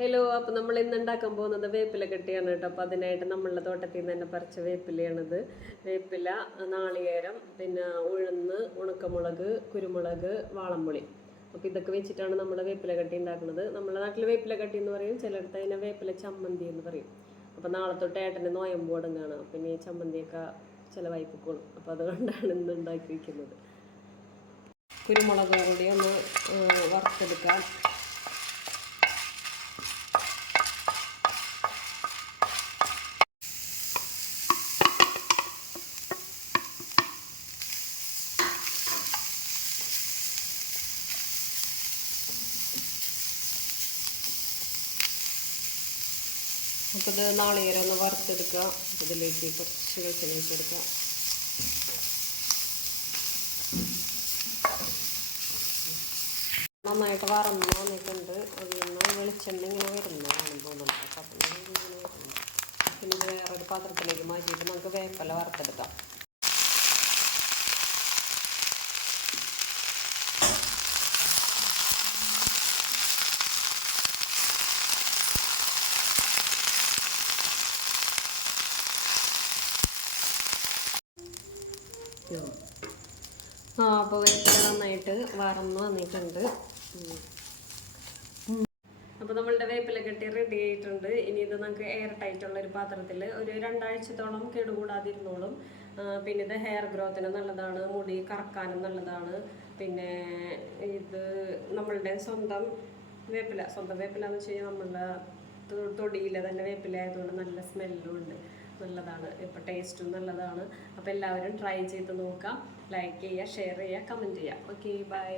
Hello, അപ്പോൾ നമ്മൾ ഇന്ന് ഉണ്ടാക്കാൻ പോകുന്നത് വേപ്പില കെട്ടിയാണ് കേട്ടോ. അപ്പോൾ അതിനായിട്ട് നമ്മളുടെ തോട്ടത്തിൽ നിന്ന് തന്നെ പറിച്ച വേപ്പിലയാണിത്. വേപ്പില, നാളികേരം, പിന്നെ ഉഴുന്ന്, ഉണക്കമുളക്, കുരുമുളക്, വാളംപുളി. അപ്പോൾ ഇതൊക്കെ വെച്ചിട്ടാണ് നമ്മൾ വേപ്പില കട്ടി ഉണ്ടാക്കുന്നത്. നമ്മുടെ നാട്ടിൽ വേപ്പില കട്ടി എന്ന് പറയും, ചിലയിടത്ത് അതിനെ വേപ്പില ചമ്മന്തി എന്ന് പറയും. അപ്പോൾ നാളെ തൊട്ട് ഏട്ടൻ്റെ നോയമ്പ് തുടങ്ങുകയാണ്. പിന്നെ ഈ ചമ്മന്തിയൊക്കെ ചിലവായി പൊക്കോളും. അപ്പോൾ അതുകൊണ്ടാണ് ഇന്ന് ഉണ്ടാക്കി വയ്ക്കുന്നത്. കുരുമുളക് കൂടി ഒന്ന് വറുത്തെടുക്കാം. അപ്പോൾ ഇത് നാളികേരം ഒന്ന് വറുത്തെടുക്കുക. ഇതിലേക്ക് കുറച്ച് വെളിച്ചെണ്ണ ഒഴിച്ചെടുക്കുക. നന്നായിട്ട് വറന്ന് വന്നിട്ടുണ്ട്. അതിൽ നിന്ന് വെളിച്ചെണ്ണ ഇങ്ങനെ വരുന്നതാണ് തോന്നുന്നത്. അപ്പം ഇങ്ങനെ വരുന്നത്. പിന്നെ ഇത് വേറൊരു പാത്രത്തിലേക്ക് മാറ്റിയിട്ട് നമുക്ക് വേപ്പില വറുത്തെടുക്കാം. അപ്പോൾ വേപ്പില നന്നായിട്ട് വറന്ന് വന്നിട്ടുണ്ട്. അപ്പോൾ നമ്മളുടെ വേപ്പില കെട്ടി റെഡി ആയിട്ടുണ്ട്. ഇനി ഇത് നമുക്ക് എയർ ടൈറ്റുള്ള ഒരു പാത്രത്തിൽ ഒരു 2 ആഴ്ചത്തോളം കേടുകൂടാതിരുന്നോളും. പിന്നെ ഇത് ഹെയർ ഗ്രോത്തിന് നല്ലതാണ്, മുടി കറക്കാനും നല്ലതാണ്. പിന്നെ ഇത് നമ്മളുടെ സ്വന്തം വേപ്പില എന്ന് വെച്ച് കഴിഞ്ഞാൽ നമ്മളുടെ തൊടിയിലെ തന്നെ വേപ്പില ആയതുകൊണ്ട് നല്ല സ്മെല്ലും ഉണ്ട്, നല്ലതാണ്. ഇപ്പോൾ ടേസ്റ്റും നല്ലതാണ്. അപ്പോൾ എല്ലാവരും ട്രൈ ചെയ്ത് നോക്കാം. ലൈക്ക് ചെയ്യുക, ഷെയർ ചെയ്യുക, കമൻറ്റ് ചെയ്യുക. Okay, by.